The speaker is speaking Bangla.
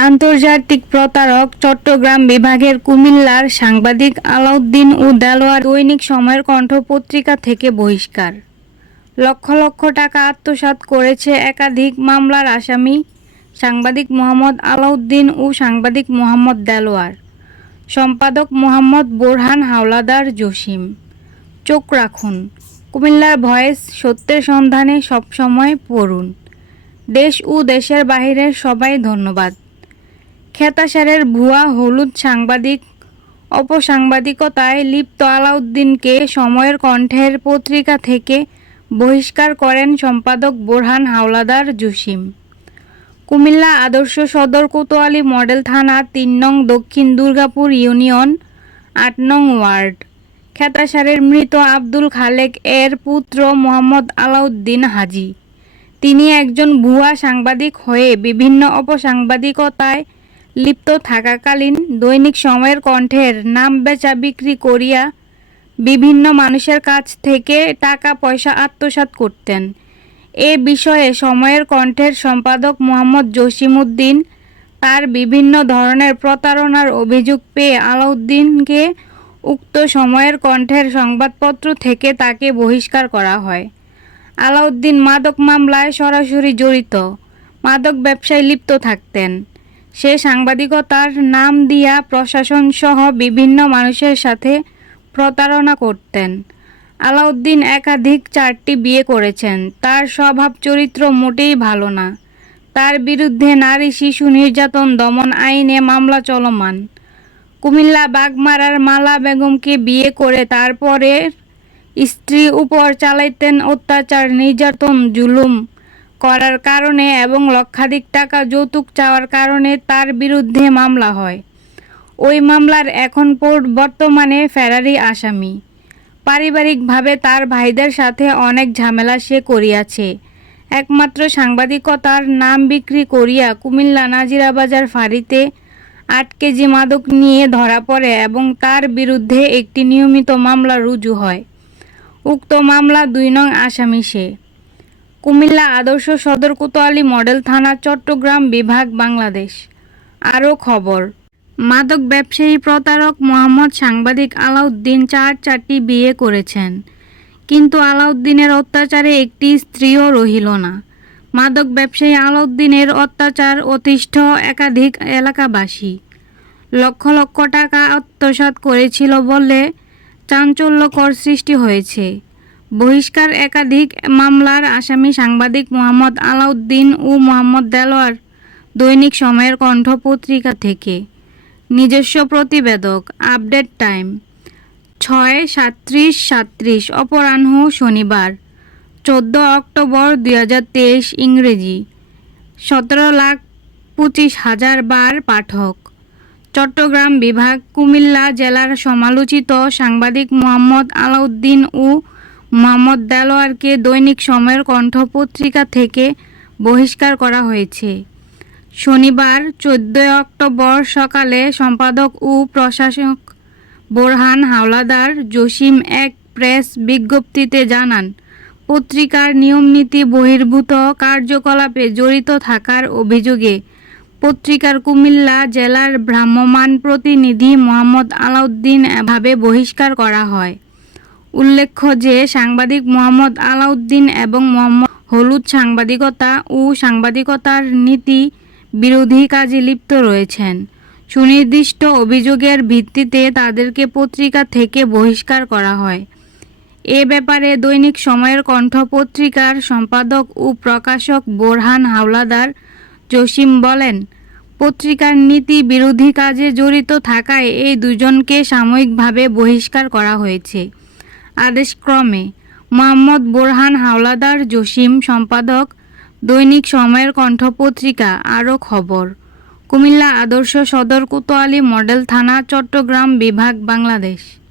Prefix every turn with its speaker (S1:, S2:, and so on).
S1: আন্তর্জাতিক প্রতারক চট্টগ্রাম বিভাগের কুমিল্লার সাংবাদিক আলাউদ্দিন ও দেলোয়ার দৈনিক সময়ের কণ্ঠ পত্রিকা থেকে বহিষ্কার। লক্ষ লক্ষ টাকা আত্মসাৎ করেছে একাধিক মামলার আসামি সাংবাদিক মোহাম্মদ আলাউদ্দিন ও সাংবাদিক মোহাম্মদ দেলোয়ার। সম্পাদক মোহাম্মদ বোরহান হাওলাদার জসিম। চোখ রাখুন, কুমিল্লার ভয়েস সত্যের সন্ধানে সবসময় পড়ুন। দেশ ও দেশের বাহিরের সবাই ধন্যবাদ। খেতাসারের ভুয়া হলুদ সাংবাদিক অপসাংবাদিকতায় লিপ্ত আলাউদ্দিনকে সময়ের কণ্ঠের পত্রিকা থেকে বহিষ্কার করেন সম্পাদক বোরহান হাওলাদার জুসিম। কুমিল্লা আদর্শ সদর কোতোয়ালি মডেল থানা তিন নং দক্ষিণ দুর্গাপুর ইউনিয়ন আট নং ওয়ার্ড। খেতাসারের মৃত আব্দুল খালেক এর পুত্র মোহাম্মদ আলাউদ্দিন হাজি। তিনি একজন ভুয়া সাংবাদিক হয়ে বিভিন্ন অপসাংবাদিকতায় লিপ্ত থাকাকালীন দৈনিক সময়ের কণ্ঠের নাম বেচা বিক্রি করিয়া বিভিন্ন মানুষের কাছ থেকে টাকা পয়সা আত্মসাৎ করতেন। এ বিষয়ে সময়ের কণ্ঠের সম্পাদক মোহাম্মদ জসিমউদ্দিন তার বিভিন্ন ধরনের প্রতারণার অভিযোগ পেয়ে আলাউদ্দিনকে উক্ত সময়ের কণ্ঠের সংবাদপত্র থেকে তাকে বহিষ্কার করা হয়। আলাউদ্দিন মাদক মামলায় সরাসরি জড়িত। মাদক ব্যবসায় লিপ্ত থাকতেন। সে সাংবাদিকতার নাম দিয়া প্রশাসন সহ বিভিন্ন মানুষের সাথে প্রতারণা করতেন। আলাউদ্দিন একাধিক চারটি বিয়ে করেছেন। তার স্বভাব চরিত্র মোটেই ভালো না। তার বিরুদ্ধে নারী শিশু নির্যাতন, দমন আইনে মামলা চলমান। কুমিল্লা বাগমারার মালা বেগমকে বিয়ে করে তারপরে স্ত্রী উপর চালাইতেন অত্যাচার, নির্যাতন, জুলুম করার কারণে এবং লক্ষাধিক টাকা যৌতুক চাওয়ার কারণে তার বিরুদ্ধে মামলা হয়। ওই মামলার এখন পর- বর্তমানে ফেরারি আসামি। পারিবারিকভাবে তার ভাইদের সাথে অনেক ঝামেলা সে করিয়াছে। একমাত্র সাংবাদিকতার নাম বিক্রি করিয়া কুমিল্লা নাজিরাবাজার ফাঁড়িতে আট কেজি মাদক নিয়ে ধরা পড়ে এবং তার বিরুদ্ধে একটি নিয়মিত মামলা রুজু হয়। উক্ত মামলা দুই নং আসামি সে। কুমিল্লা আদর্শ সদর কোতোয়ালি মডেল থানা, চট্টগ্রাম বিভাগ, বাংলাদেশ। আরও খবর। মাদক ব্যবসায়ী প্রতারক মোহাম্মদ সাংবাদিক আলাউদ্দিন চার চারটি বিয়ে করেছেন। কিন্তু আলাউদ্দিনের অত্যাচারে একটি স্ত্রীও রহিল না। মাদক ব্যবসায়ী আলাউদ্দিনের অত্যাচার অতিষ্ঠ একাধিক এলাকাবাসী। লক্ষ লক্ষ টাকা আত্মসাৎ করেছিল বলে চাঞ্চল্যকর সৃষ্টি হয়েছে। বহিষ্কার একাধিক মামলার আসামি সাংবাদিক মোহাম্মদ আলাউদ্দিন ও মোহাম্মদ দেলোয়ার দৈনিক সময়ের কণ্ঠ পত্রিকা থেকে। নিজস্ব প্রতিবেদক, আপডেট টাইম, ছয় সাত্রিশ সাত্রিশ, অপরাহ্ন শনিবার, চোদ্দ অক্টোবর দুই হাজার তেইশ ইংরেজি, সতেরো লাখ পঁচিশ হাজার বার পাঠক। চট্টগ্রাম বিভাগ কুমিল্লা জেলার সমালোচিত সাংবাদিক মোহাম্মদ আলাউদ্দিন ও মোহাম্মদ দেলোয়ারকে দৈনিক সময়ের কণ্ঠ পত্রিকা থেকে বহিষ্কার করা হয়েছে। শনিবার, চোদ্দোই অক্টোবর সকালে সম্পাদক ও প্রশাসক বোরহান হাওলাদার জসিম এক প্রেস বিজ্ঞপ্তিতে জানান, পত্রিকার নিয়মনীতি বহির্ভূত কার্যকলাপে জড়িত থাকার অভিযোগে পত্রিকার কুমিল্লা জেলার ভ্রাম্যমাণ প্রতিনিধি মোহাম্মদ আলাউদ্দিন এভাবে বহিষ্কার করা হয়। উল্লেখ্য যে সাংবাদিক মোহাম্মদ আলাউদ্দিন এবং মোহাম্মদ হলুদ সাংবাদিকতা ও সাংবাদিকতার নীতি বিরোধী কাজে লিপ্ত রয়েছেন। সুনির্দিষ্ট অভিযোগের ভিত্তিতে তাদেরকে পত্রিকা থেকে বহিষ্কার করা হয়। এ ব্যাপারে দৈনিক সময়ের কণ্ঠ পত্রিকার সম্পাদক ও প্রকাশক বোরহান হাওলাদার জসিম বলেন, পত্রিকার নীতি বিরোধী কাজে জড়িত থাকায় এই দুজনকে সাময়িকভাবে বহিষ্কার করা হয়েছে। আদেশক্রমে মোহাম্মদ বোরহান হাওলাদার, জসিম সম্পাদক, দৈনিক সময়ের কণ্ঠ পত্রিকা আরও খবর। কুমিল্লা আদর্শ সদর কোতোয়ালি মডেল থানা, চট্টগ্রাম বিভাগ, বাংলাদেশ।